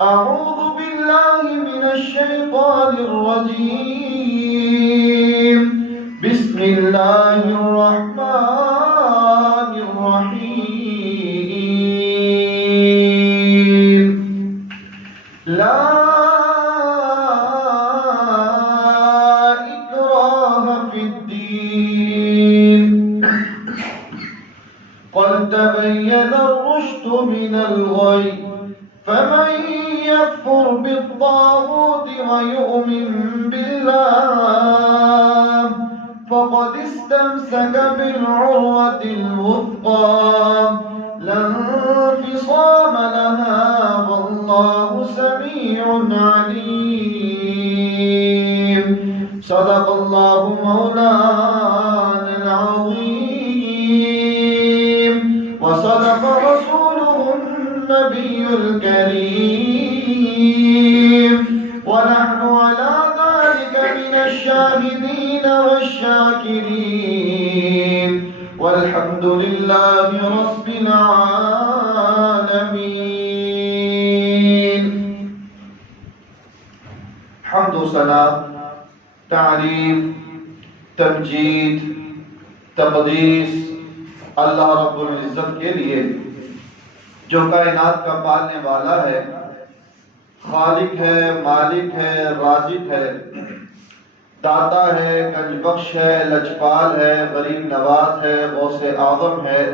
أعوذ بالله من الشيطان الرجيم. بسم الله الرحمن الرحيم. لا إكراه في الدين قد تبين الرشد من الغي فمن يكفر بالطاغوت ويؤمن بالله فقد استمسك بالعروة الوثقى لا انفصام لها والله سميع عليم. صدق الله مولانا العظيم وصدق رسوله النبي الكريم ونحن على ذلك من الشاهدين والشاكرين والحمد لله رب العالمين. حمد و ثنا، تعریف، تمجید، تقدیس اللہ رب العزت کے لیے جو کائنات کا پالنے والا ہے، خالق ہے، مالک ہے، رازق ہے، داتا ہے، گنج بخش ہے، لجپال ہے، غریب نواز ہے، غوث اعظم ہے،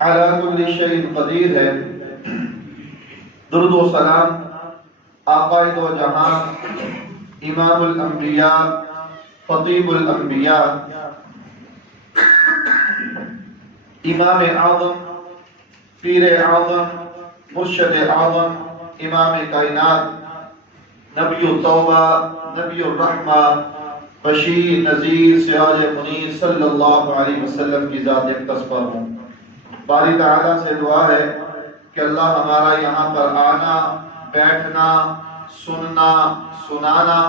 علی کل شیء قدیر ہے. درود و سلام آقا دو جہاں، امام الانبیاء، خطیب الانبیاء، امام اعظم، پیر اعظم، مرشد اعظم، امام کائنات، نبی التوبہ، نبی الرحمہ، بشیر نذیر سراج منیر صلی اللہ علیہ وسلم کی ذات اقدس پر ہوں. باری تعالیٰ سے دعا ہے کہ اللہ ہمارا یہاں پر آنا، بیٹھنا، سننا، سنانا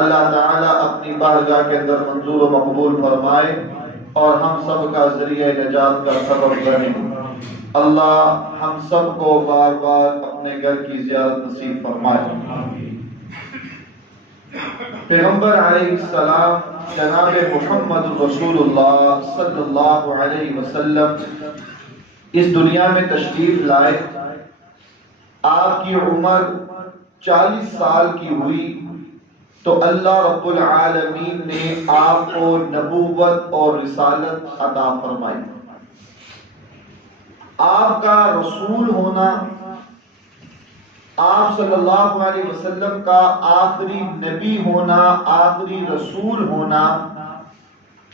اللہ تعالیٰ اپنی بارگاہ کے اندر منظور و مقبول فرمائے اور ہم سب کا ذریعہ نجات کا سبب بنے. اللہ ہم سب کو بار بار اپنے گھر کی زیارت نصیب فرمائے. پیغمبر علیہ السلام جناب محمد رسول اللہ صلی اللہ علیہ وسلم اس دنیا میں تشریف لائے. آپ کی عمر 40 سال کی ہوئی تو اللہ رب العالمین نے آپ کو نبوت اور رسالت عطا فرمائی. آپ کا رسول ہونا، آپ صلی اللہ علیہ وسلم کا آخری نبی ہونا، آخری رسول ہونا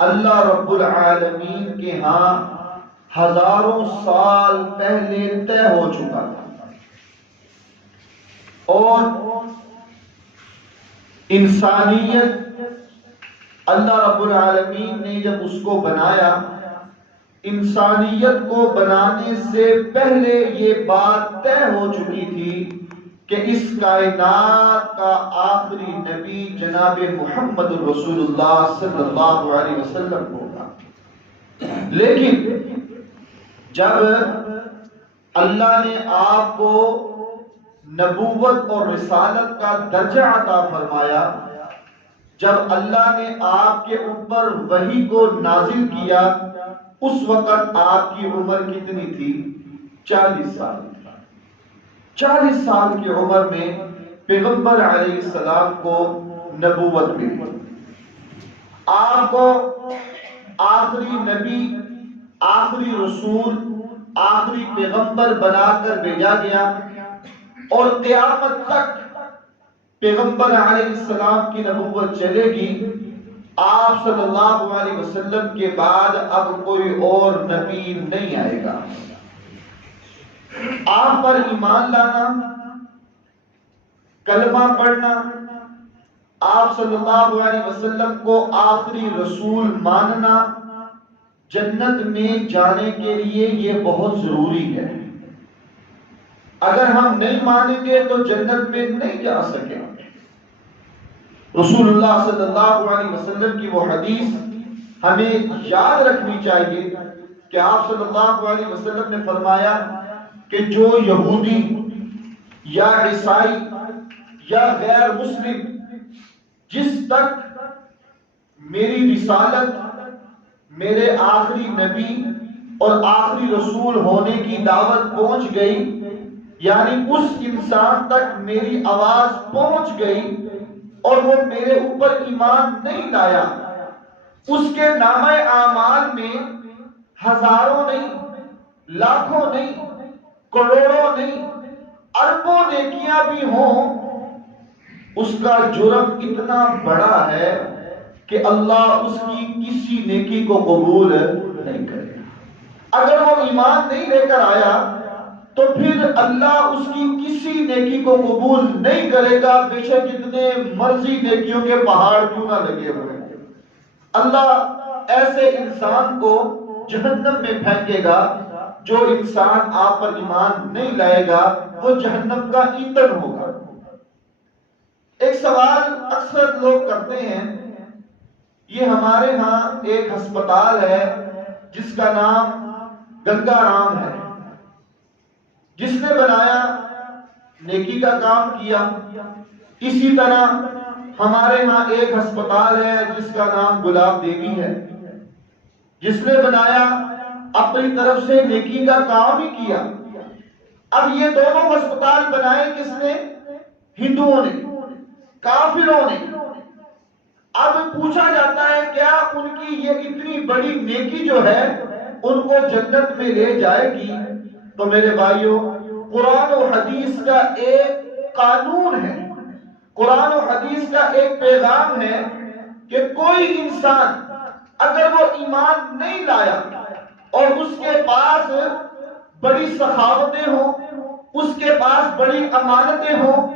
اللہ رب العالمین کے ہاں ہزاروں سال پہلے طے ہو چکا تھا. اور انسانیت اللہ رب العالمین نے جب اس کو بنایا، انسانیت کو بنانے سے پہلے یہ بات طے ہو چکی تھی کہ اس کائنات کا آخری نبی جناب محمد رسول اللہ صلی اللہ علیہ وسلم ہوگا. لیکن جب اللہ نے آپ کو نبوت اور رسالت کا درجہ عطا فرمایا، جب اللہ نے آپ کے اوپر وحی کو نازل کیا، اس وقت آپ کی عمر کتنی تھی؟ 40 سال. 40 سال کی عمر میں پیغمبر علیہ السلام کو نبوت ملی. آپ کو آخری نبی، آخری رسول، آخری پیغمبر بنا کر بھیجا گیا اور قیامت تک پیغمبر علیہ السلام کی نبوت چلے گی. آپ صلی اللہ علیہ وسلم کے بعد اب کوئی اور نبی نہیں آئے گا. آپ پر ایمان لانا، کلمہ پڑھنا، آپ صلی اللہ علیہ وسلم کو آخری رسول ماننا جنت میں جانے کے لیے یہ بہت ضروری ہے. اگر ہم نہیں مانیں گے تو جنت میں نہیں جا سکیں. رسول اللہ صلی اللہ علیہ وسلم کی وہ حدیث ہمیں یاد رکھنی چاہیے کہ آپ صلی اللہ علیہ وسلم نے فرمایا کہ جو یہودی یا عیسائی یا غیر مسلم جس تک میری رسالت، میرے آخری نبی اور آخری رسول ہونے کی دعوت پہنچ گئی، یعنی اس انسان تک میری آواز پہنچ گئی اور وہ میرے اوپر ایمان نہیں لایا، اس کے نامہ اعمال میں ہزاروں نہیں، لاکھوں نہیں، کروڑوں نہیں، اربوں نیکیاں بھی ہوں، اس کا جرم اتنا بڑا ہے کہ اللہ اس کی کسی نیکی کو قبول نہیں کرے۔ اگر وہ ایمان نہیں لے کر آیا تو پھر اللہ اس کی کسی نیکی کو قبول نہیں کرے گا، بے شک جتنے مرضی نیکیوں کے پہاڑ کیوں نہ لگے ہوئے۔ اللہ ایسے انسان کو جہنم میں پھینکے گا، جو انسان آپ پر ایمان نہیں لائے گا وہ جہنم کا ایندھن ہوگا۔ ایک سوال اکثر لوگ کرتے ہیں، یہ ہمارے ہاں ایک ہسپتال ہے جس کا نام گنگا رام ہے، جس نے بنایا نیکی کا کام کیا۔ اسی طرح ہمارے ہاں ایک ہسپتال ہے جس کا نام گلاب دیوی ہے، جس نے بنایا اپنی طرف سے نیکی کا کام ہی کیا۔ اب یہ دونوں ہسپتال بنائے کس نے؟ ہندوؤں نے، کافروں نے۔ اب پوچھا جاتا ہے کیا ان کی یہ اتنی بڑی نیکی جو ہے ان کو جنت میں لے جائے گی؟ تو میرے بھائیوں، قرآن و حدیث کا ایک قانون ہے، قرآن و حدیث کا ایک پیغام ہے کہ کوئی انسان اگر وہ ایمان نہیں لایا اور اس کے پاس بڑی سخاوتیں ہوں، اس کے پاس بڑی امانتیں ہوں،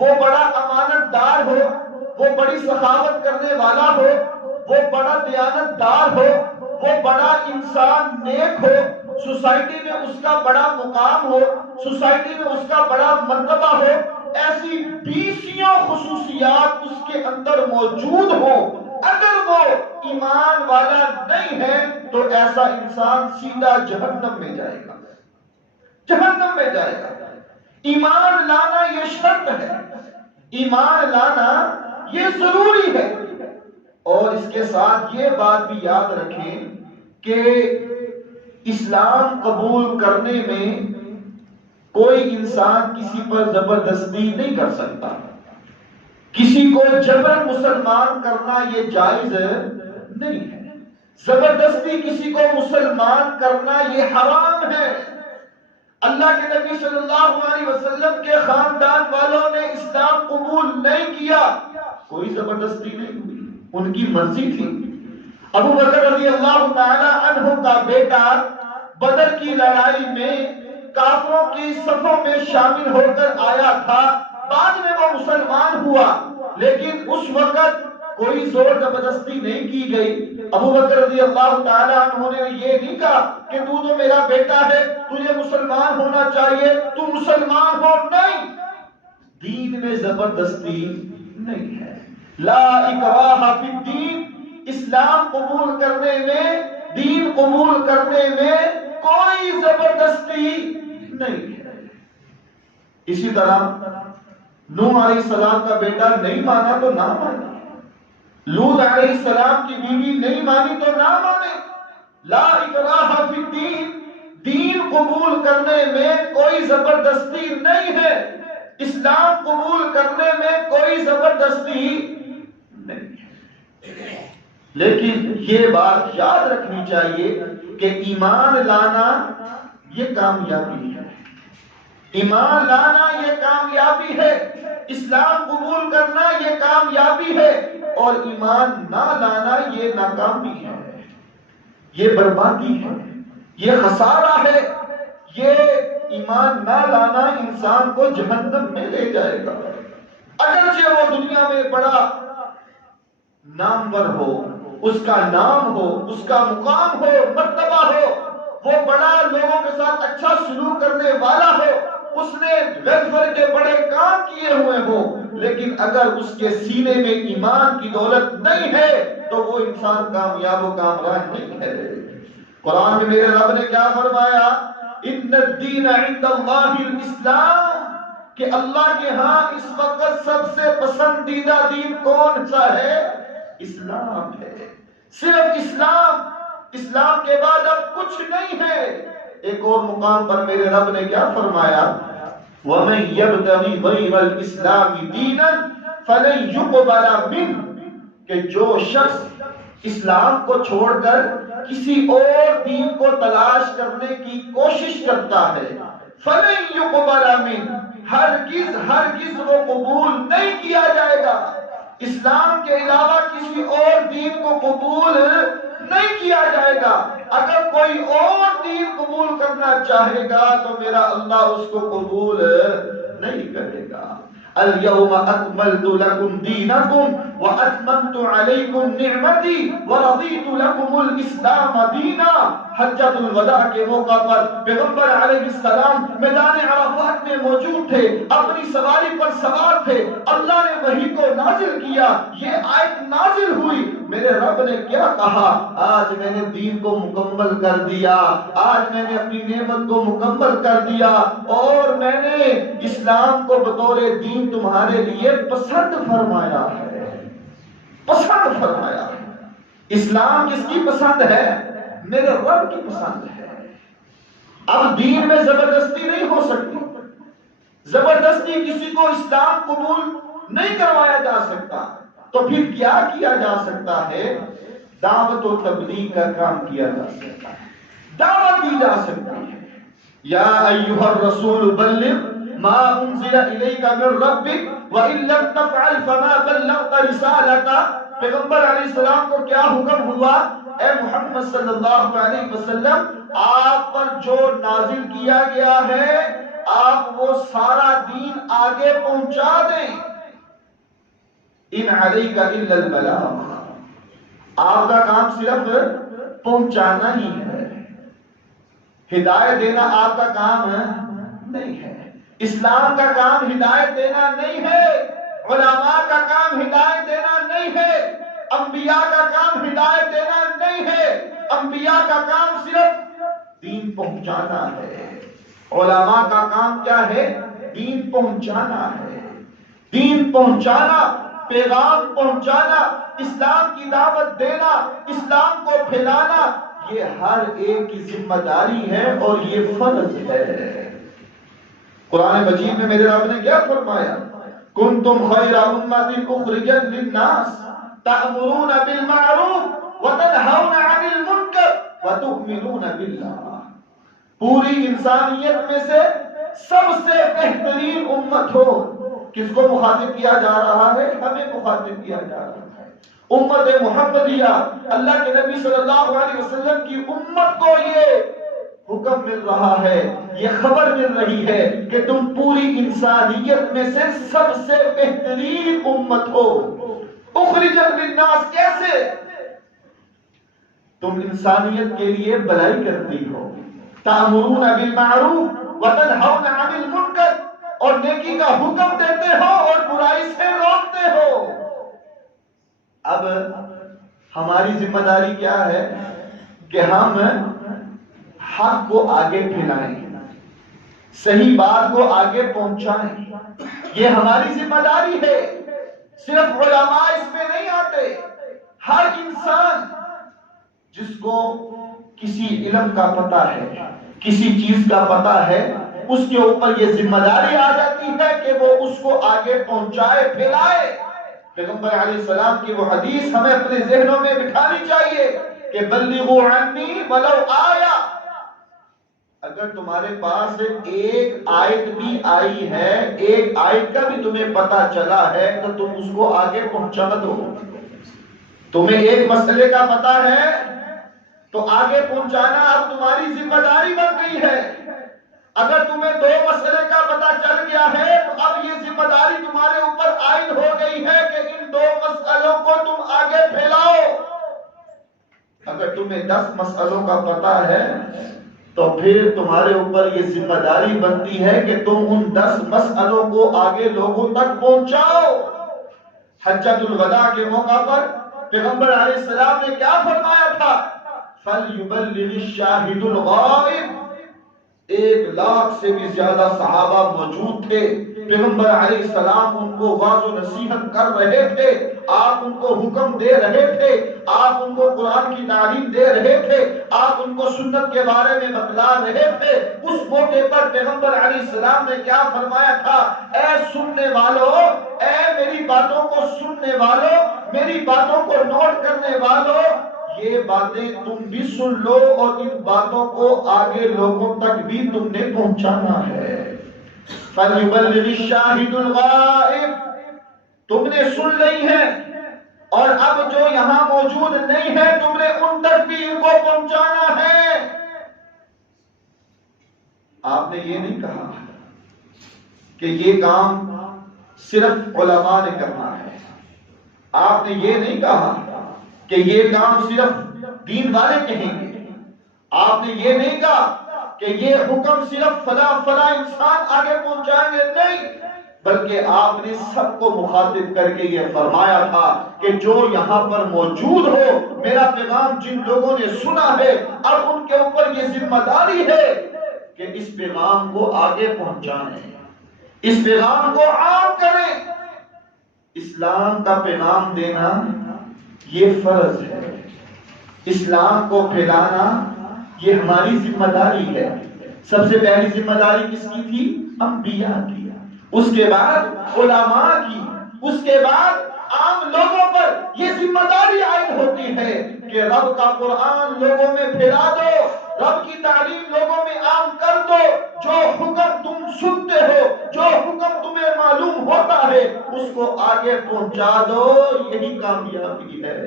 وہ بڑا امانت دار ہو، وہ بڑی سخاوت کرنے والا ہو، وہ بڑا دیانت دار ہو، وہ بڑا انسان نیک ہو، سوسائٹی میں اس کا بڑا مقام ہو، سوسائٹی میں اس کا بڑا مرتبہ ہو، ایسی 20 خصوصیات اس کے اندر موجود ہوں، اگر وہ ایمان والا نہیں ہے تو ایسا انسان سیدھا جہنم میں جائے گا، جہنم میں جائے گا۔ ایمان لانا یہ شرط ہے، ایمان لانا یہ ضروری ہے۔ اور اس کے ساتھ یہ بات بھی یاد رکھیں کہ اسلام قبول کرنے میں کوئی انسان کسی پر زبردستی نہیں کر سکتا، کسی کو جبر مسلمان کرنا یہ جائز نہیں ہے، زبردستی کسی کو مسلمان کرنا یہ حرام ہے۔ اللہ کے نبی صلی اللہ علیہ وسلم کے خاندان والوں نے اسلام قبول نہیں کیا، کوئی زبردستی نہیں ہوئی، ان کی مرضی تھی۔ ابو بکر رضی اللہ تعالی عنہ کا بیٹا بدر کی لڑائی میں کافروں کی صفوں میں شامل ہو کر آیا تھا، بعد میں وہ مسلمان ہوا، لیکن اس وقت کوئی زور زبردستی نہیں کی گئی۔ ابو بکر رضی اللہ تعالی عنہ نے یہ نہیں کہا کہ تو میرا بیٹا ہے، تجھے مسلمان ہونا چاہیے، تو مسلمان ہو، نہیں، دین میں زبردستی نہیں ہے۔ لا اکراہ فی الدین، اسلام قبول کرنے میں، دین قبول کرنے میں کوئی زبردستی نہیں ہے۔ اسی طرح نوح علیہ السلام کا بیٹا نہیں مانا تو نہ مانا، لوط علیہ السلام کی بیوی نہیں مانی تو نہ مانے۔ لا اکراہ فی الدین، دین قبول کرنے میں کوئی زبردستی نہیں ہے، اسلام قبول کرنے میں کوئی زبردستی نہیں ہے۔ لیکن یہ بات یاد رکھنی چاہیے کہ ایمان لانا یہ کامیابی ہے، ایمان لانا یہ کامیابی ہے، اسلام قبول کرنا یہ کامیابی ہے، اور ایمان نہ لانا یہ ناکامی ہے، یہ بربادی ہے، یہ خسارہ ہے۔ یہ ایمان نہ لانا انسان کو جہنم میں لے جائے گا، اگرچہ وہ دنیا میں بڑا نامور ہو، اس کا نام ہو، اس کا مقام ہو، مرتبہ ہو، وہ بڑا لوگوں کے ساتھ اچھا سلوک کرنے والا ہو، اس نے ویلفیئر کے بڑے کام کیے ہوئے ہوں، لیکن اگر اس کے سینے میں ایمان کی دولت نہیں ہے تو وہ انسان کامیاب و کامران نہیں ہے۔ قرآن میں میرے رب نے کیا فرمایا؟ ان الدین عند اللہ الاسلام، کہ اللہ کے ہاں اس وقت سب سے پسندیدہ دین کون سا ہے؟ اسلام ہے، صرف اسلام، اسلام کے بعد اب کچھ نہیں ہے۔ ایک اور مقام پر میرے رب نے کیا فرمایا؟ وَمَن يَبْتَغِ غَيْرَ الْإِسْلَامِ دِينًا فَلَن يُقْبَلَ مِنْهُ، کہ جو شخص اسلام کو چھوڑ کر کسی اور دین کو تلاش کرنے کی کوشش کرتا ہے، فَلَن يُقْبَلَ مِنْهُ، ہرگز وہ قبول نہیں کیا جائے گا۔ اسلام کے علاوہ کسی اور دین کو قبول نہیں کیا جائے گا۔ اگر کوئی اور دین قبول کرنا چاہے گا تو میرا اللہ اس کو قبول نہیں کرے گا۔ اليوم اکملت لکم دینکم واتممت علیکم نعمتی ورضیت لکم الاسلام دینا۔ حجۃ الوداع کے موقع پر پیغمبر علیہ السلام میدان عرفات میں موجود تھے، اپنی سواری پر سوار تھے، اللہ نے وحی کو نازل کیا، یہ آیت نازل ہوئی، میرے رب نے کیا کہا؟ آج میں نے دین کو مکمل کر دیا، آج میں نے اپنی نعمت کو مکمل کر دیا، اور میں نے اسلام کو بطور دین تمہارے لیے پسند فرمایا ہے، پسند فرمایا ہے۔ اسلام کس کی پسند ہے؟ میرے رب کی پسند ہے۔ اب دین میں زبردستی نہیں ہو سکتی، زبردستی کسی کو اسلام قبول نہیں کروایا جا سکتا، تو پھر کیا کیا جا سکتا ہے؟ دعوت و تبلیغ کا کام کیا جا سکتا ہے، دعوت دی جا سکتی ہے۔ یا ایھا الرسول بلغ ما انزل الیک من ربک وان لم تفعل فما بلغت رسالتہ۔ پیغمبر علیہ السلام کو کیا حکم ہوا؟ اے محمد صلی اللہ علیہ وسلم، آپ پر جو نازل کیا گیا ہے آپ وہ سارا دین آگے پہنچا دیں۔ ان علیک الا البلاغ، آپ کا کام صرف پہنچانا ہی ہے، ہدایت دینا آپ کا کام نہیں ہے۔ اسلام کا کام ہدایت دینا نہیں ہے، علماء کا کام ہدایت دینا نہیں ہے، انبیاء کا کام ہدایت دینا نہیں ہے۔ انبیاء کا کام صرف دین پہنچانا ہے، علماء کا کام کیا ہے؟ دین پہنچانا ہے، دین پہنچانا، پیغام پہنچانا، اسلام کی دعوت دینا، اسلام کو پھیلانا، یہ ہر ایک کی ذمہ داری ہے اور یہ فرض ہے۔ قرآن مجید میں میرے رب نے کیا فرمایا؟ کنتم خیر امۃ اخرجت للناس تأمرون بالمعروف وتنہون عن المنکر وتؤمنون باللہ۔ پوری انسانیت میں سے سب سے بہترین امت ہو۔ کس کو مخاطب کیا جا رہا ہے؟ ہمیں مخاطب کیا جا رہا ہے، امت محمدیہ، اللہ کے نبی صلی اللہ علیہ وسلم کی امت کو یہ حکم مل رہا ہے، یہ خبر مل رہی ہے کہ تم پوری انسانیت میں سے سب سے بہترین امت ہو۔ اخرجت للناس، کیسے؟ تم انسانیت کے لیے بھلائی کرتی ہو، تأمرون بالمعروف وتنہون عن المنکر، اور نیکی کا حکم دیتے ہو اور برائی سے روکتے ہو۔ اب ہماری ذمہ داری کیا ہے کہ ہم حق کو آگے پھیلائیں، صحیح بات کو آگے پہنچائیں، یہ ہماری ذمہ داری ہے۔ صرف علماء اس میں نہیں آتے، ہر انسان جس کو کسی علم کا پتہ ہے، کسی چیز کا پتہ ہے، اس کے اوپر یہ ذمہ داری آ جاتی ہے کہ وہ اس کو آگے پہنچائے، پھیلائے۔ پیغمبر علیہ السلام کی وہ حدیث ہمیں اپنے ذہنوں میں بٹھانی چاہیے کہ بلغوا عنی ولو آیہ، اگر تمہارے پاس ایک آیت بھی آئی ہے، ایک آیت کا بھی تمہیں پتہ چلا ہے تو تم اس کو آگے پہنچا دو۔ تمہیں ایک مسئلے کا پتہ ہے تو آگے پہنچانا اب تمہاری ذمہ داری بن گئی ہے۔ اگر تمہیں دو مسئلے کا پتہ چل گیا ہے تو اب یہ ذمہ داری تمہارے اوپر عائد ہو گئی ہے کہ ان دو مسئلوں کو تم آگے پھیلاؤ۔ اگر تمہیں 10 مسئلوں کا پتہ ہے تو پھر تمہارے اوپر یہ ذمہ داری بنتی ہے کہ تم ان 10 مسئلوں کو آگے لوگوں تک پہنچاؤ۔ حجۃ الوداع کے موقع پر پیغمبر علیہ السلام نے کیا فرمایا تھا؟ فَلْيُبَلِّغِ الشَّاهِدُ الْغَائِبَ۔ 1 لاکھ سے بھی زیادہ صحابہ موجود تھے، پیغمبر علیہ السلام ان کو واضح و نصیحت کر رہے تھے، آپ ان کو حکم دے رہے تھے، آپ ان کو قرآن کی تعلیم دے رہے تھے، آپ ان کو سنت کے بارے میں بتلا رہے تھے، اس موقع پر پیغمبر علیہ السلام نے کیا فرمایا تھا؟ اے سننے والوں، اے میری باتوں کو سننے والوں، میری باتوں کو نوٹ کرنے والوں، یہ باتیں تم بھی سن لو اور ان باتوں کو آگے لوگوں تک بھی تم نے پہنچانا ہے۔ فَلْيُبَلِّغِ الشَّاهِدُ الْغَائِبُ، تم نے سن لی ہے اور اب جو یہاں موجود نہیں ہے تم نے ان تک بھی ان کو پہنچانا ہے۔ آپ نے یہ نہیں کہا کہ یہ کام صرف علماء نے کرنا ہے، آپ نے یہ نہیں کہا کہ یہ کام صرف دین والے کہیں گے، آپ نے یہ نہیں کہا کہ یہ حکم صرف فلاں فلاں انسان آگے پہنچائیں گے، نہیں، بلکہ آپ نے سب کو مخاطب کر کے یہ فرمایا تھا کہ جو یہاں پر موجود ہو، میرا پیغام جن لوگوں نے سنا ہے اب ان کے اوپر یہ ذمہ داری ہے کہ اس پیغام کو آگے پہنچائیں، اس پیغام کو عام کریں۔ اسلام کا پیغام دینا یہ فرض ہے، اسلام کو پھیلانا یہ ہماری ذمہ داری ہے۔ سب سے پہلی ذمہ داری کس کی تھی؟ انبیاء کی، اس کے بعد علماء کی، اس کے بعد عام لوگوں پر یہ ذمہ داری عائد ہوتی ہے کہ رب کا قرآن لوگوں میں پھیلا دو، رب کی تعلیم لوگوں میں عام کر دو، جو حکم تم سنتے ہو، جو حکم تمہیں معلوم ہوتا ہے اس کو آگے پہنچا دو، یہی کامیابی ہے۔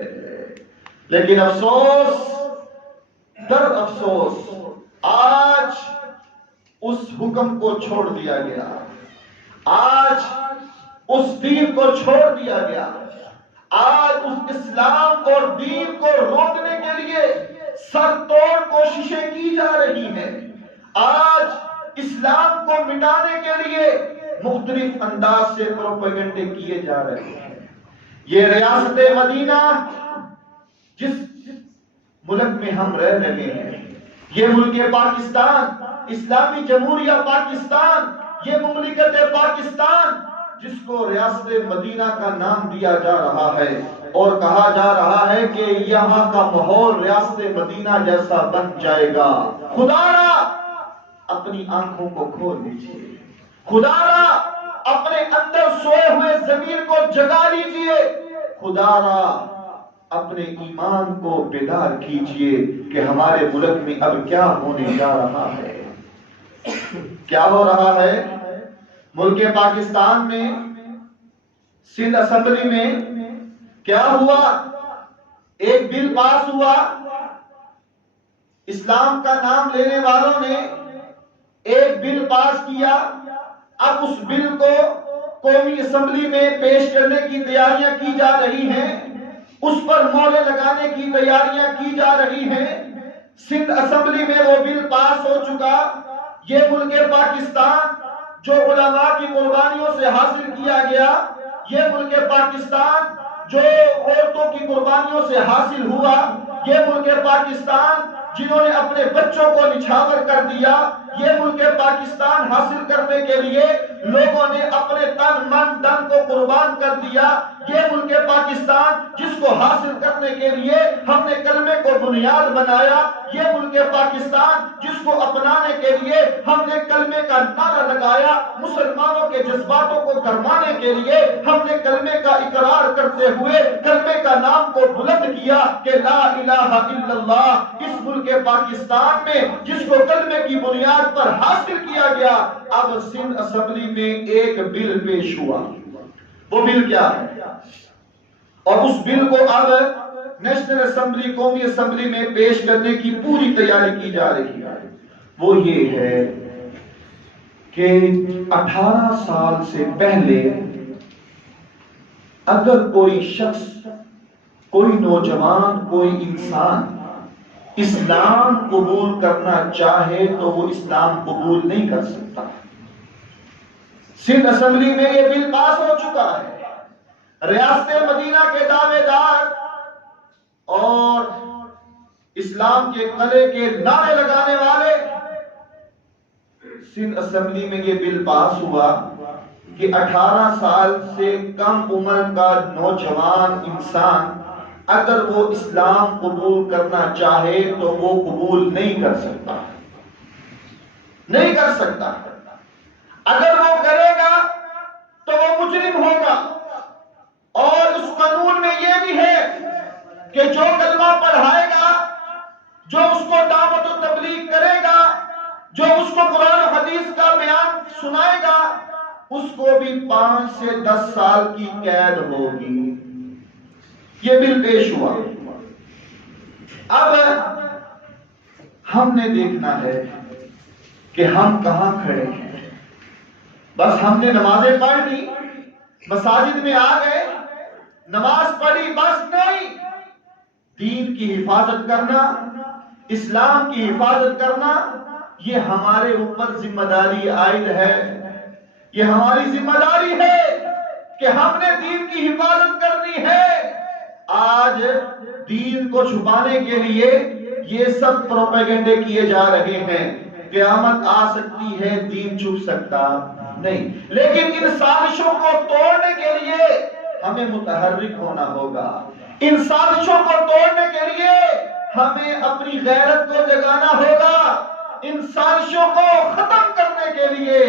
لیکن افسوس، در افسوس، آج اس حکم کو چھوڑ دیا گیا، آج اس دین کو چھوڑ دیا گیا، آج اس اسلام اور دین کو روکنے کے لیے سر توڑ کوششیں کی جا رہی ہیں، آج اسلام کو مٹانے کے لیے مختلف انداز سے پروپیگنڈے کیے جا رہے ہیں۔ یہ ریاست مدینہ جس ملک میں ہم رہ رہے ہیں، یہ ملک پاکستان، اسلامی جمہوریہ پاکستان، یہ مملکت پاکستان جس کو ریاست مدینہ کا نام دیا جا رہا ہے اور کہا جا رہا ہے کہ یہاں کا ماحول ریاست مدینہ جیسا بن جائے گا، خدا را اپنی آنکھوں کو کھول لیجیے، خدا را اپنے اندر سوئے ہوئے ضمیر کو جگا لیجیے، خدا را اپنے ایمان کو بیدار کیجئے کہ ہمارے ملک میں اب کیا ہونے جا رہا ہے۔ کیا ہو رہا ہے؟ ملک پاکستان میں سندھ اسمبلی میں کیا ہوا؟ ایک بل پاس ہوا، اسلام کا نام لینے والوں نے ایک بل پاس کیا، اب اس بل کو قومی اسمبلی میں پیش کرنے کی تیاریاں کی جا رہی ہیں، اس پر مہریں لگانے کی تیاریاں کی جا رہی ہیں۔ سندھ اسمبلی میں وہ بل پاس ہو چکا۔ یہ ملک پاکستان جو علماء کی قربانیوں سے حاصل کیا گیا، یہ ملک پاکستان جو عورتوں کی قربانیوں سے حاصل ہوا، یہ ملک پاکستان جنہوں نے اپنے بچوں کو نچھاور کر دیا، یہ ملک پاکستان حاصل کرنے کے لیے لوگوں نے اپنے تن من دن کو قربان کر دیا، یہ ملک پاکستان جس کو حاصل کرنے کے لیے ہم نے کلمے کو بنیاد بنایا، یہ ملک پاکستان جس کو اپنانے کے لیے ہم نے کلمے کا نعرہ لگایا، مسلمانوں کے جذباتوں کو گرمانے کے لیے ہم نے کلمے کا اقرار کرتے ہوئے کلمے کا نام کو بلند کیا کہ لا الہ الا اللہ۔ اس ملک پاکستان میں جس کو کلمے کی بنیاد پر حاصل کیا گیا، اب سندھ اسمبلی میں ایک بل پیش ہوا۔ وہ بل کیا ہے؟ اور اس بل کو اب نیشنل اسمبلی، قومی اسمبلی میں پیش کرنے کی پوری تیاری کی جا رہی ہے۔ وہ یہ ہے کہ 18 سال سے پہلے اگر کوئی شخص، کوئی نوجوان، کوئی انسان اسلام قبول کرنا چاہے تو وہ اسلام قبول نہیں کر سکتا۔ سندھ اسمبلی میں یہ بل پاس ہو چکا ہے۔ ریاست مدینہ کے دعوے دار اور اسلام کے قلعے کے نعرے لگانے والے، سندھ اسمبلی میں یہ بل پاس ہوا کہ 18 سال سے کم عمر کا نوجوان انسان اگر وہ اسلام قبول کرنا چاہے تو وہ قبول نہیں کر سکتا، نہیں کر سکتا۔ اگر وہ کرے گا تو وہ مجرم ہوگا، اور اس قانون میں یہ بھی ہے کہ جو کلمہ پڑھائے گا، جو اس کو دعوت و تبلیغ کرے گا، جو اس کو قرآن و حدیث کا بیان سنائے گا، اس کو بھی 5 سے 10 سال کی قید ہوگی۔ یہ بل پیش ہوا۔ اب ہم نے دیکھنا ہے کہ ہم کہاں کھڑے ہیں۔ بس ہم نے نمازیں پڑھ لی، مساجد میں آ گئے، نماز پڑھی، بس نہیں۔ دین کی حفاظت کرنا، اسلام کی حفاظت کرنا، یہ ہمارے اوپر ذمہ داری عائد ہے، یہ ہماری ذمہ داری ہے کہ ہم نے دین کی حفاظت کرنی ہے۔ آج دین کو چھپانے کے لیے یہ سب پروپیگنڈے کیے جا رہے ہیں۔ قیامت آ سکتی ہے، دین چھپ سکتا نہیں، لیکن ان سازشوں کو توڑنے کے لیے ہمیں متحرک ہونا ہوگا۔ ان سازشوں کو توڑنے کے لیے ہمیں اپنی غیرت کو جگانا ہوگا۔ ان سازشوں کو ختم کرنے کے لیے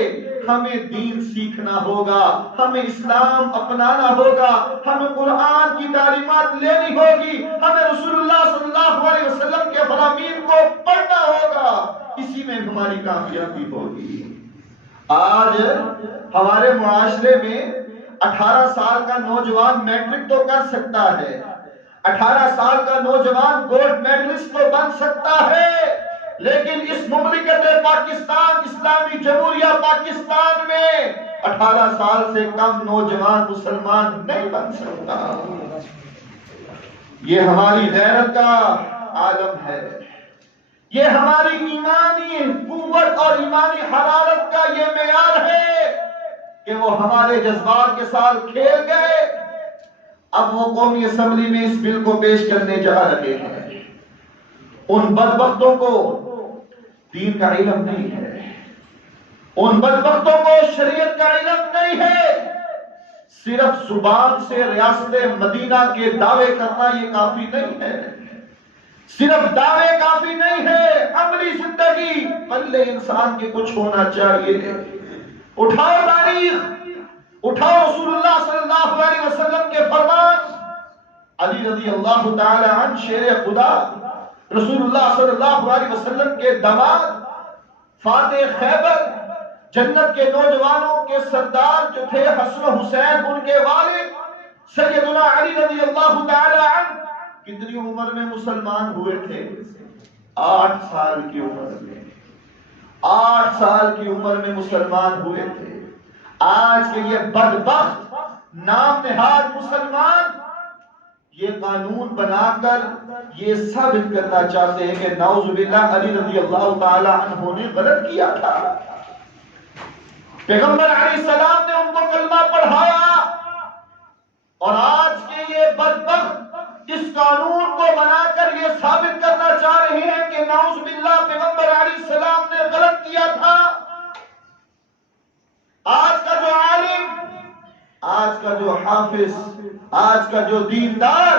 ہمیں دین سیکھنا ہوگا، ہمیں اسلام اپنانا ہوگا، ہمیں قرآن کی تعلیمات لینی ہوگی، ہمیں رسول اللہ صلی اللہ علیہ وسلم کے فرامین کو پڑھنا ہوگا۔ اسی میں ہماری کامیابی ہوگی۔ آج ہمارے معاشرے میں 18 سال کا نوجوان میٹرک تو کر سکتا ہے، 18 سال کا نوجوان گولڈ میڈلسٹ تو بن سکتا ہے، لیکن اس مملکت پاکستان، اسلامی جمہوریہ پاکستان میں 18 سال سے کم نوجوان مسلمان نہیں بن سکتا۔ یہ ہماری غیرت کا عالم ہے، یہ ہماری ایمانی قوت اور ایمانی حرارت کا یہ معیار ہے کہ وہ ہمارے جذبات کے ساتھ کھیل گئے۔ اب وہ قومی اسمبلی میں اس بل کو پیش کرنے جا رہے ہیں۔ ان بدبختوں کو دین کا علم نہیں ہے، ان بدبختوں کو شریعت کا علم نہیں ہے۔ صرف زبان سے ریاست مدینہ کے دعوے کرنا یہ کافی نہیں ہے، صرف دعوے کافی نہیں ہے، عملی زندگی پلے انسان کے کچھ ہونا چاہیے۔ اٹھاؤ تاریخ، اٹھاؤ رسول اللہ صلی اللہ علیہ وسلم کے فرمان۔ علی رضی اللہ تعالی عنہ شیر خدا، رسول اللہ صلی اللہ علیہ وسلم کے داماد، فاتح خیبر، جنت کے نوجوانوں کے سردار جو تھے حسن و حسین، ان کے والد سیدنا علی رضی اللہ تعالی عنہ کتنی عمر میں مسلمان ہوئے تھے؟ 8 سال کی عمر میں، 8 سال کی عمر میں مسلمان ہوئے تھے۔ آج کے یہ بدبخت نام نہاد مسلمان یہ قانون بنا کر یہ ثابت کرنا چاہتے ہیں کہ نعوذ باللہ علی رضی اللہ تعالی عنہ نے غلط کیا تھا۔ پیغمبر علیہ السلام نے ان کو کلمہ پڑھایا، اور آج کے یہ بدبخت اس قانون کو بنا کر یہ ثابت کرنا چاہ رہے ہیں کہ نعوذ باللہ پیغمبر علیہ السلام نے غلط کیا تھا۔ آج کا جو عالم، آج کا جو حافظ، آج کا جو دیندار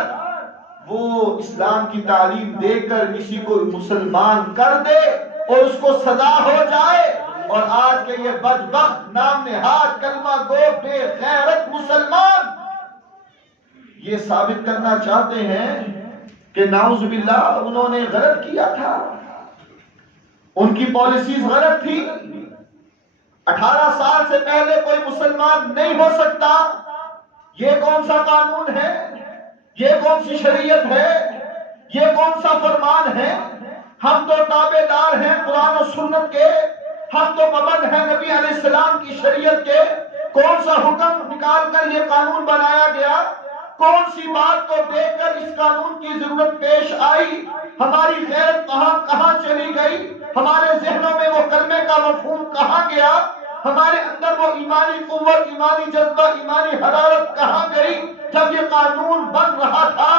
وہ اسلام کی تعلیم دے کر کسی کو مسلمان کر دے اور اس کو سزا ہو جائے، اور آج کے یہ بدبخت نام نہاد کلمہ گو بے غیرت مسلمان یہ ثابت کرنا چاہتے ہیں کہ نعوذ باللہ انہوں نے غلط کیا تھا، ان کی پالیسیز غلط تھی۔ 18 سال سے پہلے کوئی مسلمان نہیں ہو سکتا۔ یہ کون سا قانون ہے؟ یہ کون سی شریعت ہے؟ یہ کون سا فرمان ہے؟ ہم تو تابع دار ہیں قرآن و سنت کے، ہم تو پابند ہیں نبی علیہ السلام کی شریعت کے۔ کون سا حکم نکال کر یہ قانون بنایا گیا؟ کون سی بات کو دیکھ کر اس قانون کی ضرورت پیش آئی؟ ہماری غیرت کہاں چلی گئی؟ ہمارے ذہنوں میں وہ کلمے کا مفہوم کہاں گیا؟ ہمارے اندر وہ ایمانی قوت، ایمانی جذبہ، ایمانی حرارت کہاں گئی؟ جب یہ قانون بن رہا تھا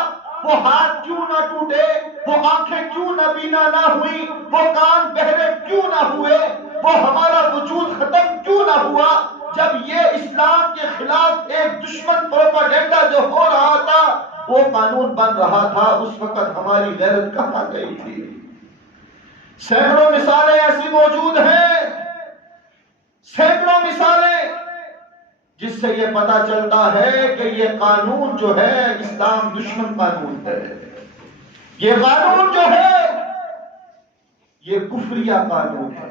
وہ ہاتھ کیوں نہ ٹوٹے، وہ آنکھیں کیوں نہ بینا نہ ہوئی، وہ کان بہرے کیوں نہ ہوئے، وہ ہمارا وجود ختم کیوں نہ ہوا؟ جب یہ اسلام کے خلاف ایک دشمن پروپیگنڈا جو ہو رہا تھا وہ قانون بن رہا تھا، اس وقت ہماری غیرت کہاں گئی تھی؟ سینکڑوں مثالیں ایسی موجود ہیں، سینکڑوں مثالیں جس سے یہ پتا چلتا ہے کہ یہ قانون جو ہے اسلام دشمن قانون ہے، یہ قانون جو ہے یہ کفریہ قانون ہے،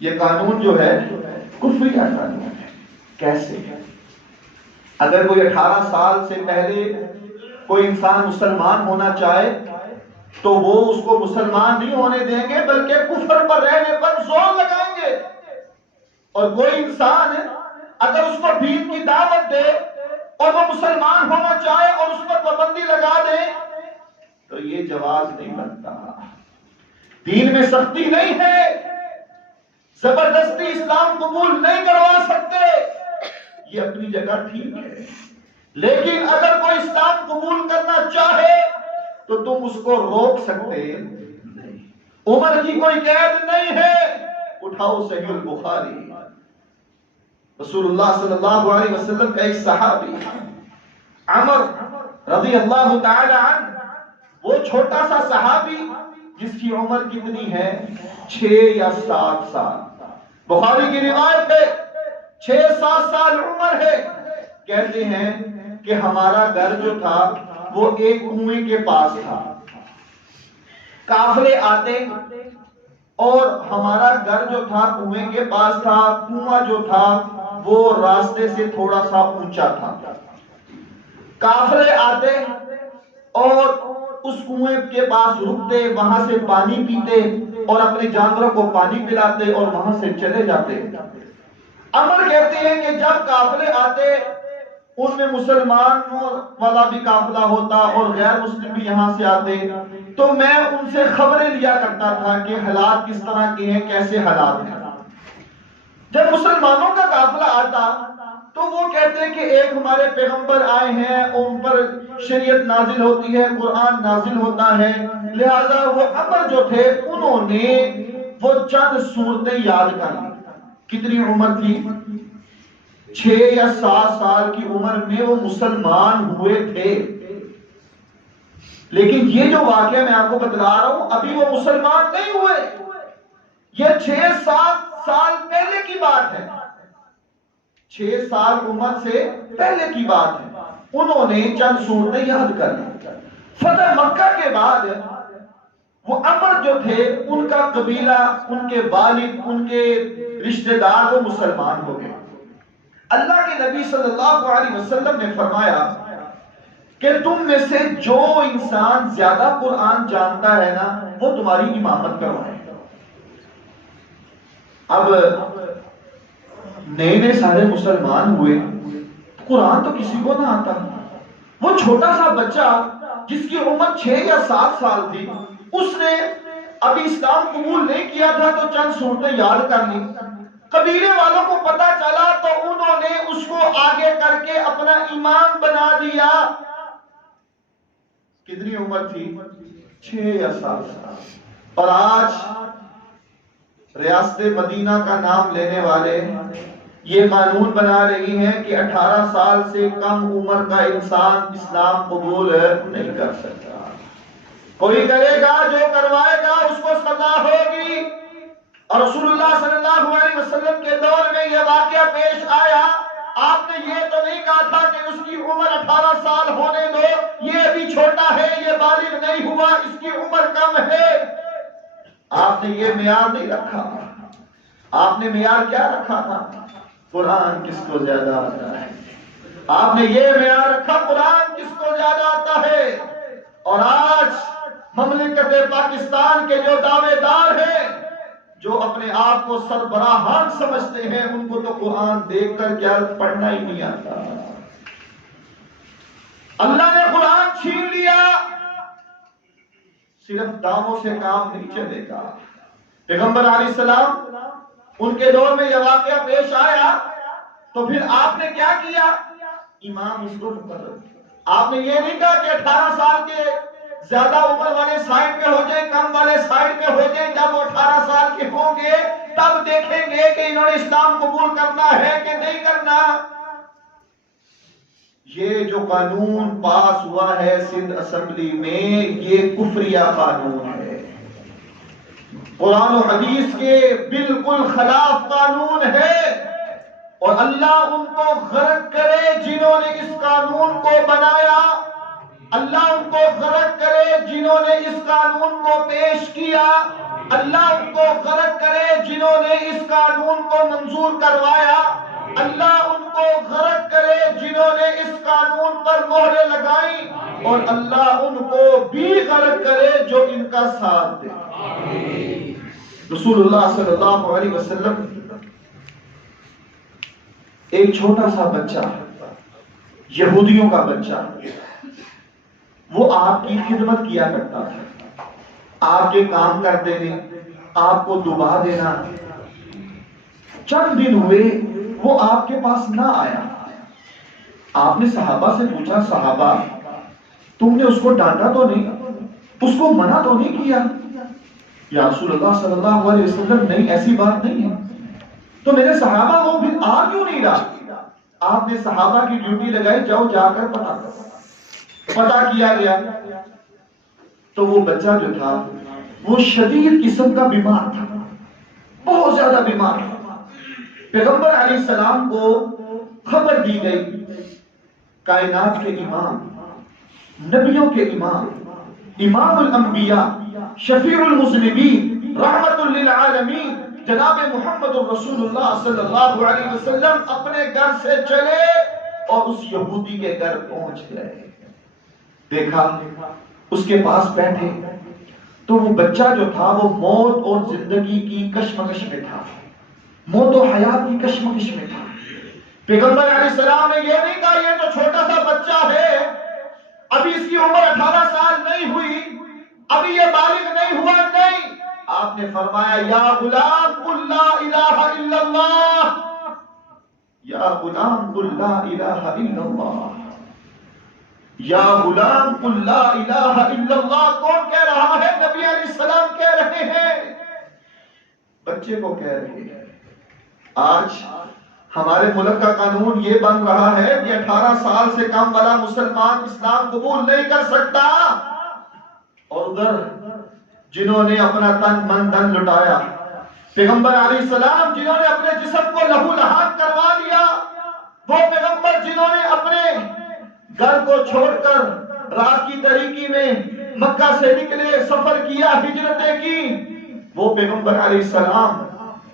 یہ قانون جو ہے کفریہ قانون ہے۔ کیسے؟ اگر کوئی 18 سال سے پہلے کوئی انسان مسلمان ہونا چاہے تو وہ اس کو مسلمان نہیں ہونے دیں گے بلکہ کفر پر رہنے پر زور لگائیں گے، اور کوئی انسان اگر اس کو دین کی دعوت دے اور وہ مسلمان ہونا چاہے اور اس پر پابندی لگا دے تو یہ جواز نہیں بنتا۔ دین میں سختی نہیں ہے، زبردستی اسلام قبول نہیں کروا سکتے، یہ اپنی جگہ ٹھیک ہے، لیکن اگر کوئی اسلام قبول کرنا چاہے تو تم اس کو روک سکتے نہیں۔ عمر کی کوئی قید نہیں ہے۔ اٹھاؤ صحیح البخاری، رسول اللہ صلی اللہ علیہ وسلم کا ایک صحابی عمر رضی اللہ تعالی عنہ، وہ چھوٹا سا صحابی جس کی عمر کتنی ہے؟ 6 یا 7 سال، بخاری کی روایت ہے 6-7 سال عمر ہے۔ کہتے ہیں کہ ہمارا گھر جو تھا وہ ایک کنویں کے پاس تھا، قافلے آتے اور ہمارا گھر جو تھا کنویں کے پاس تھا، کنواں جو تھا وہ راستے سے تھوڑا سا اونچا تھا، قافلے آتے اور اس کنویں کے پاس رکتے، وہاں سے پانی پیتے اور اپنے جانوروں کو پانی پلاتے اور وہاں سے چلے جاتے۔ عمر کہتے ہیں کہ جب قافلے آتے ان میں مسلمان والا بھی قافلہ ہوتا اور غیر مسلم بھی یہاں سے آتے، تو میں ان سے خبریں لیا کرتا تھا کہ حالات کس طرح کے ہیں، کیسے حالات ہیں۔ جب مسلمانوں کا قافلہ آتا تو وہ کہتے ہیں کہ ایک ہمارے پیغمبر آئے ہیں، ان پر شریعت نازل ہوتی ہے، قرآن نازل ہوتا ہے، لہذا وہ عمر جو تھے انہوں نے وہ چند صورتیں یاد کر لی۔ کتنی عمر تھی؟ 6 یا 7 سال کی عمر میں وہ مسلمان ہوئے تھے، لیکن یہ جو واقعہ میں آپ کو بتلا رہا ہوں ابھی وہ مسلمان نہیں ہوئے، یہ 6-7 سال پہلے کی بات ہے، 6 سال عمر سے پہلے کی بات ہے۔ انہوں نے چند صورتیں یاد کر لی۔ فتح مکہ کے بعد وہ عمر جو تھے ان کا قبیلہ، ان کے والد، ان کے رشتہ دار وہ مسلمان ہو گئے۔ اللہ کے نبی صلی اللہ علیہ وسلم نے فرمایا کہ تم میں سے جو انسان زیادہ قرآن جانتا ہے نا وہ تمہاری امامت کروائے۔ اب نئے سارے مسلمان ہوئے، قرآن تو کسی کو نہ آتا، وہ چھوٹا سا بچہ جس کی عمر 6 یا 7 سال تھی، اس نے ابھی اسلام قبول نہیں کیا تھا تو چند صورتیں یاد کر لی۔ قبیلے والوں کو پتا چلا تو انہوں نے اس کو آگے کر کے اپنا امام بنا دیا۔ کتنی عمر تھی؟ 6 یا 7 سال۔ اور آج ریاست مدینہ کا نام لینے والے یہ قانون بنا رہی ہیں کہ 18 سال سے کم عمر کا انسان اسلام قبول نہیں کر سکتا۔ کوئی کرے گا، جو کروائے گا اس کو سزا ہوگی۔ اور رسول اللہ صلی اللہ علیہ وسلم کے دور میں یہ واقعہ پیش آیا، آپ نے یہ تو نہیں کہا تھا کہ اس کی عمر 18 سال ہونے دو، یہ ابھی چھوٹا ہے، یہ بالغ نہیں ہوا، اس کی عمر کم ہے۔ آپ نے یہ معیار نہیں رکھا۔ آپ نے معیار کیا رکھا تھا؟ قرآن کس کو زیادہ آتا ہے۔ آپ نے یہ معیار رکھا قرآن کس کو زیادہ آتا ہے۔ اور آج مملکت پاکستان کے جو دعوے دار ہیں، جو اپنے آپ کو سربراہان سمجھتے ہیں، ان کو تو قرآن دیکھ کر کیا پڑھنا ہی نہیں آتا۔ اللہ نے قرآن چھین لیا، صرف دعووں سے کام نہیں چلے گا۔ پیغمبر علیہ السلام ان کے دور میں یہ واقعہ پیش آیا تو پھر آپ نے کیا کیا؟ امام اس کو مقرر کیا۔ آپ نے یہ نہیں کہا کہ 18 سال کے زیادہ عمر والے سائڈ پہ ہو جائیں، کم والے سائڈ پہ ہو جائیں، جب وہ 18 سال کے ہوں گے تب دیکھیں گے کہ انہوں نے اسلام قبول کرنا ہے کہ نہیں کرنا۔ یہ جو قانون پاس ہوا ہے سندھ اسمبلی میں، یہ کفریہ قانون ہے، قرآن و حدیث کے بالکل خلاف قانون ہے، اور اللہ ان کو غرق کرے جنہوں نے اس قانون کو بنایا، اللہ ان کو غرق کرے جنہوں نے اس قانون کو پیش کیا، اللہ ان کو غرق کرے جنہوں نے اس قانون کو منظور کروایا، اللہ ان کو غرق کرے جنہوں نے اس قانون پر مہریں لگائیں، اور اللہ ان کو بھی غرق کرے جو ان کا ساتھ دے۔ رسول اللہ صلی اللہ علیہ وسلم ایک چھوٹا سا بچہ، یہودیوں کا بچہ، وہ آپ کی خدمت کیا کرتا تھا، آپ کے کام کر دینے، آپ کو دبا دینا۔ چند دن ہوئے وہ آپ کے پاس نہ آیا۔ آپ نے صحابہ سے پوچھا، صحابہ تم نے اس کو ڈانٹا تو نہیں، اس کو منع تو نہیں کیا؟ یا رسول اللہ صلی اللہ علیہ وسلم نہیں، ایسی بات نہیں ہے۔ تو میرے صحابہ وہ بھی آ کیوں نہیں رہا؟ آپ نے صحابہ کی ڈیوٹی لگائی، جاؤ جا کر پتہ کرو۔ پتہ کیا گیا تو وہ بچہ جو تھا وہ شدید قسم کا بیمار تھا، بہت زیادہ بیمار تھا۔ پیغمبر علیہ السلام کو خبر دی گئی، کائنات کے امام، نبیوں کے امام، امام الانبیاء، شفیع المذنبین، رحمت للعالمین، جناب محمد رسول اللہ صلی اللہ علیہ وسلم اپنے گھر سے چلے اور اس یہودی کے گھر پہنچ گئے۔ دیکھا اس کے پاس بیٹھے تو وہ بچہ جو تھا وہ موت اور زندگی کی کشمکش میں تھا، موت و حیات کی کشمکش میں تھا۔ پیغمبر علیہ السلام نے یہ نہیں کہا یہ تو چھوٹا سا بچہ ہے، ابھی اس کی عمر 18 سال نہیں ہوئی، ابھی یہ بالغ نہیں ہوا، نہیں، آپ نے فرمایا یا غلام قل لا الہ الا اللہ، یا غلام قل لا الہ الا اللہ، یا غلام قل لا الہ الا اللہ۔ کون کہہ رہا ہے؟ نبی علیہ السلام کہہ رہے ہیں، بچے کو کہہ رہے ہیں۔ آج ہمارے ملک کا قانون یہ بن رہا ہے کہ 18 سال سے کم والا مسلمان اسلام قبول نہیں کر سکتا، اور ادھر جنہوں نے اپنا تن من دھن لٹایا، پیغمبر علیہ السلام جنہوں نے اپنے جسم کو لہو لہان کروا لیا، وہ پیغمبر جنہوں نے اپنے گھر کو چھوڑ کر رات کی تاریکی میں مکہ سے نکلے، سفر کیا، ہجرتیں کی، وہ پیغمبر علیہ السلام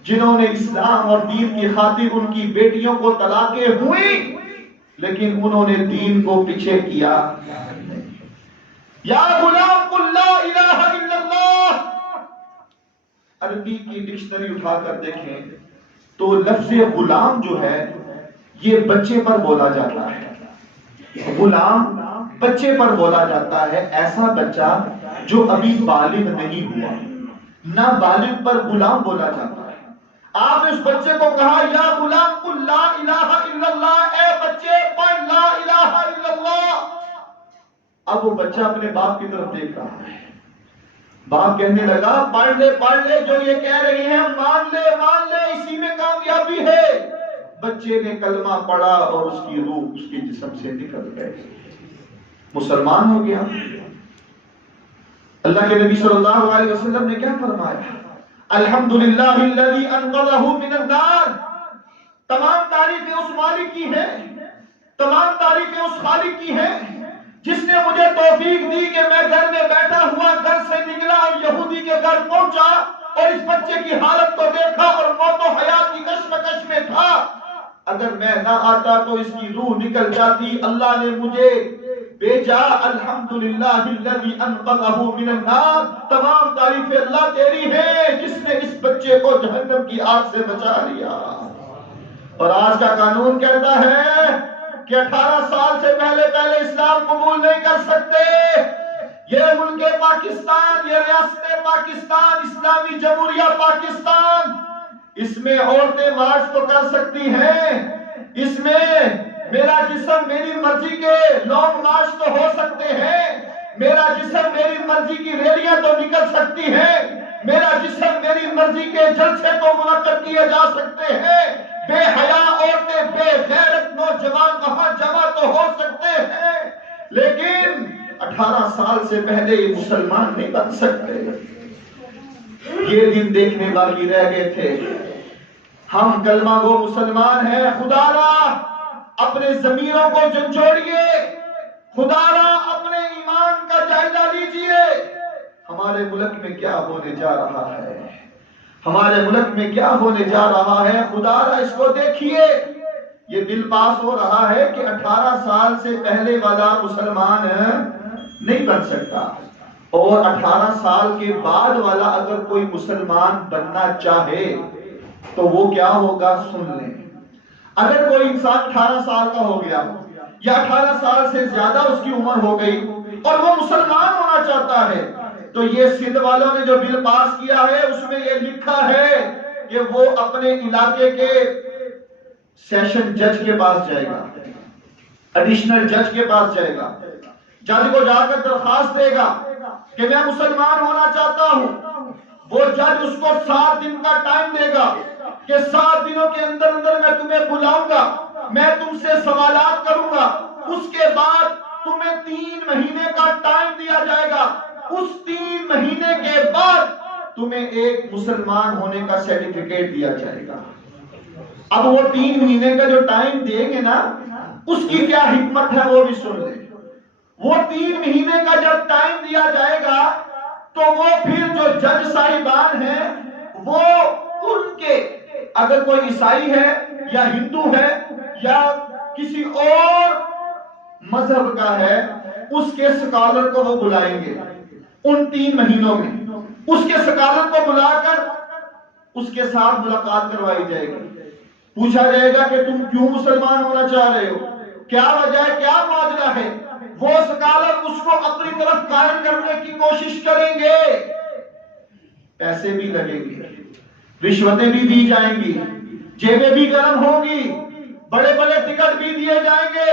جنہوں نے اسلام اور دین کی خاطر ان کی بیٹیوں کو طلاقیں ہوئی لیکن انہوں نے دین کو پیچھے کیا۔ یا غلام قل لا الہ الا اللہ، عربی کی ڈکشنری اٹھا کر دیکھیں تو لفظ غلام جو ہے یہ بچے پر بولا جاتا ہے، غلام بچے پر بولا جاتا ہے، ایسا بچہ جو ابھی بالغ نہیں ہوا، نہ بالغ پر غلام بولا جاتا ہے۔ آپ نے اس بچے کو کہا یا غلام قل لا الہ الا اللہ، اے بچے پڑھ لا الہ الا اللہ۔ اب وہ بچہ اپنے باپ کی طرف دیکھ رہا ہے، باپ کہنے لگا پڑھ لے جو یہ کہہ رہی ہیں، مان لے اسی میں کامیابی ہے۔ بچے نے کلمہ پڑھا اور اس کی روح اس کے جسم سے نکل گئی، مسلمان ہو گیا۔ اللہ کے نبی صلی اللہ علیہ وسلم نے کیا فرمایا؟ الحمدللہ الذی انقذہ من النار، تمام تعریفیں اس مالک کی ہیں، تمام تعریفیں اس خالق کی ہیں جس نے مجھے توفیق دی کہ میں گھر میں بیٹھا ہوا گھر سے نکلا اور یہودی کے گھر پہنچا اور اس بچے کی حالت کو دیکھا اور موت و حیات کی کشمکش میں تھا۔ اگر میں نہ آتا تو اس کی روح نکل جاتی، اللہ نے مجھے بھیجا۔ الحمدللہ الذی انقذہ من النار، تمام تعریفیں اللہ تیری ہیں جس نے اس بچے کو جہنم کی آگ سے بچا لیا۔ اور آج کا قانون کہتا ہے کہ 18 سال سے پہلے اسلام قبول نہیں کر سکتے۔ یہ ملک پاکستان، یہ ریاست پاکستان، اسلامی جمہوریہ پاکستان، اس میں عورتیں مارچ تو کر سکتی ہیں، اس میں میرا جسم میری مرضی کے لانگ مارچ تو ہو سکتے ہیں، میرا جسم میری مرضی کی ریلیاں تو نکل سکتی ہیں، میرا جسم میری مرضی کے جلسے تو منعقد کیے جا سکتے ہیں، بے حیا عورتیں، بے غیرت نوجوان وہاں جمع تو ہو سکتے ہیں، لیکن 18 سال سے پہلے یہ مسلمان نہیں بن سکتے۔ یہ دن دیکھنے باقی رہ گئے تھے۔ ہم کلمہ گو مسلمان ہیں، خدا را اپنے ضمیروں کو جھنجھوڑیے، خدا را اپنے ایمان کا جائزہ لیجئے۔ ہمارے ملک میں کیا ہونے جا رہا ہے، ہمارے ملک میں کیا ہونے جا رہا ہے، خدا را اس کو دیکھیے۔ یہ بل پاس ہو رہا ہے کہ 18 سال سے پہلے والا مسلمان نہیں بن سکتا، اور 18 سال کے بعد والا اگر کوئی مسلمان بننا چاہے تو وہ کیا ہوگا، سن لیں۔ اگر کوئی انسان 18 سال کا ہو گیا یا 18 سال سے زیادہ اس کی عمر ہو گئی اور وہ مسلمان ہونا چاہتا ہے، تو یہ سندھ والوں نے جو بل پاس کیا ہے اس میں یہ لکھا ہے کہ وہ اپنے علاقے کے سیشن جج کے پاس جائے گا، ایڈیشنل جج کے پاس جائے گا، جج کو جا کر درخواست دے گا کہ میں مسلمان ہونا چاہتا ہوں۔ وہ جج اس کو 7 دن کا ٹائم دے گا کہ 7 دنوں کے اندر اندر میں تمہیں بلاؤں گا، میں تم سے سوالات کروں گا، اس کے بعد تمہیں 3 مہینے کا ٹائم دیا جائے گا، اس 3 مہینے کے بعد تمہیں ایک مسلمان ہونے کا سرٹیفکیٹ دیا جائے گا۔ اب وہ 3 مہینے کا جو ٹائم دیں گے نا، اس کی کیا حکمت ہے وہ بھی سن لیں۔ وہ 3 مہینے کا جب ٹائم دیا جائے گا تو وہ پھر جو جج صاحبان ہیں وہ ان کے، اگر کوئی عیسائی ہے یا ہندو ہے یا کسی اور مذہب کا ہے، اس کے سکالر کو وہ بلائیں گے ان 3 مہینوں میں، اس کے سکالر کو بلا کر اس کے ساتھ ملاقات کروائی جائے گی، پوچھا جائے گا کہ تم کیوں مسلمان ہونا چاہ رہے ہو، کیا وجہ ہے، کیا معاملہ ہے۔ وہ سکالر اس کو اپنی طرف قائم کرنے کی کوشش کریں گے، پیسے بھی لگیں گے، رشوتیں بھی دی جائیں گی، جیبیں بھی گرم ہوں گی، بڑے بڑے ٹکٹ بھی دیے جائیں گے،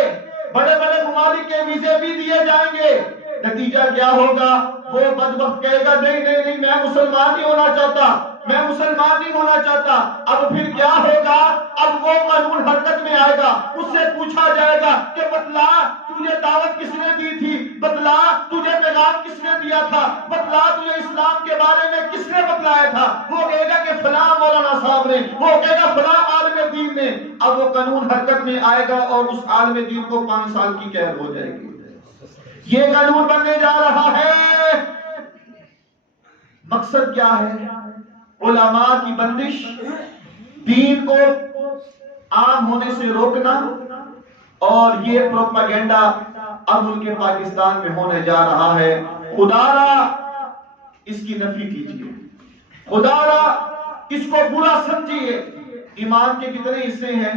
بڑے بڑے ممالک کے ویزے بھی دیے جائیں گے۔ نتیجہ کیا ہوگا، وہ بدبخت کہے گا نہیں نہیں نہیں، میں مسلمان نہیں ہونا چاہتا، میں مسلمان نہیں ہونا چاہتا۔ اب پھر کیا ہوگا، اب وہ قانون حرکت میں آئے گا، اس سے پوچھا جائے گا کہ بتلا تجھے دعوت کس نے دی تھی، بتلا تجھے پیغام کس نے دیا تھا، بتلا تجھے اسلام کے بارے میں کس نے بتلایا تھا۔ وہ کہے گا کہ فلاں مولانا صاحب نے، وہ کہے گا فلاں عالم دین نے۔ اب وہ قانون حرکت میں آئے گا اور اس عالم دین کو 5 سال کی قید ہو جائے گی۔ یہ قانون بننے جا رہا ہے۔ مقصد کیا ہے، علماء کی بندش، دین کو عام ہونے سے روکنا، اور یہ پروپیگنڈا اب ملک پاکستان میں ہونے جا رہا ہے۔ خدا را اس کی نفی کیجیے، خدا را اس کو برا سمجھیے۔ ایمان کے کتنے حصے ہیں،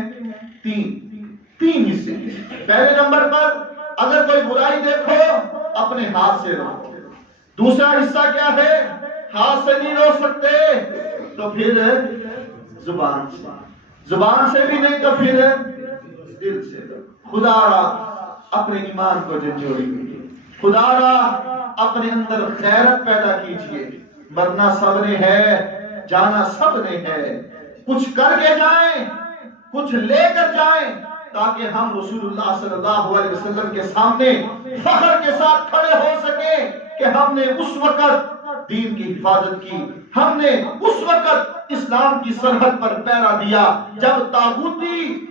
3 حصے۔ پہلے نمبر پر اگر کوئی برائی دیکھو اپنے ہاتھ سے روکو، دوسرا حصہ کیا ہے، ہاتھ سے نہیں روک سکتے تو پھر زبان سے، زبان سے بھی نہیں تو پھر دل سے۔ خدا را اپنے ایمان کو جھنجھوڑیے، خدا را اپنے اندر غیرت پیدا کیجیے۔ مرنا سب نے ہے، جانا سب نے ہے، کچھ کر کے جائیں، کچھ لے کر جائیں، تاکہ ہم رسول اللہ صلی اللہ علیہ وسلم کے سامنے فخر کے ساتھ کھڑے ہو سکیں کہ ہم نے اس وقت دین کی حفاظت کی، ہم نے اس وقت اسلام کی سرحد پر پہرا دیا جب طاغوتی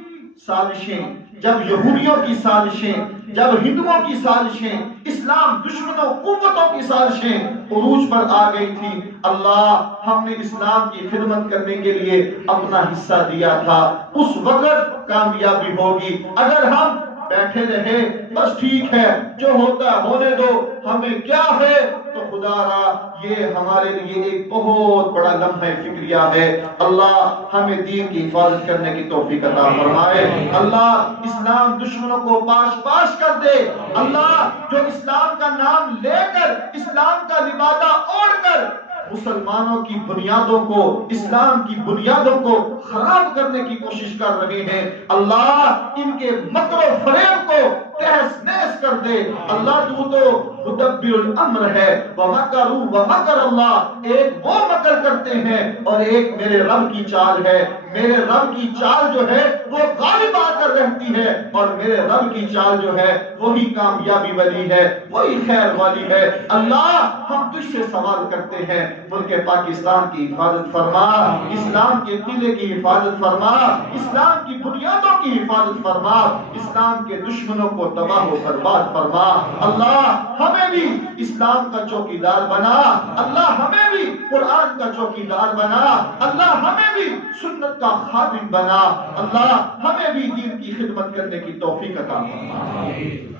سازشیں، جب یہودیوں کی سازشیں، جب ہندوؤں کی سازشیں، اسلام دشمنوں قوتوں کی سازشیں عروج پر آ گئی تھی۔ اللہ ہم نے اسلام کی خدمت کرنے کے لیے اپنا حصہ دیا تھا، اس وقت کامیابی ہوگی۔ اگر ہم بیٹھے رہے بس ٹھیک ہے جو ہوتا ہے ہونے دو، ہمیں کیا ہے، تو خدا را یہ ہمارے لیے ایک بہت بڑا لمحہ فکریہ ہے۔ اللہ ہمیں دین کی حفاظت کرنے کی توفیق عطا فرمائے۔ اللہ اسلام دشمنوں کو پاش پاش کر دے۔ اللہ جو اسلام کا نام لے کر، اسلام کا لبادہ اوڑھ کر مسلمانوں کی بنیادوں کو، اسلام کی بنیادوں کو خراب کرنے کی کوشش کر رہے ہیں، اللہ ان کے مکر و فریب کو تہس نہس کر دے۔ اللہ تو مدبر الامر ہے، وَمَكَرُوا وَمَكَرَ اللَّهُ، ایک وہ مکر کرتے ہیں اور ایک میرے رب کی چال ہے۔ میرے رب کی چال جو ہے وہ غالب آ کر رہتی ہے، اور میرے رب کی چال جو ہے وہی کامیابی والی ہے، وہی خیر والی ہے۔ اللہ ہم تجھ سے سوال کرتے ہیں، ملک پاکستان کی حفاظت فرما، اسلام کے قلعے کی حفاظت فرما، اسلام کی بنیادوں کی حفاظت فرما، اسلام کے دشمنوں کو تباہ و برباد فرما۔ اللہ ہمیں بھی اسلام کا چوکیدار بنا، اللہ ہمیں بھی قرآن کا چوکیدار بنا، اللہ ہمیں بھی سنت کا خادم بنا، اللہ ہمیں بھی دین کی خدمت کرنے کی توفیق عطا فرما۔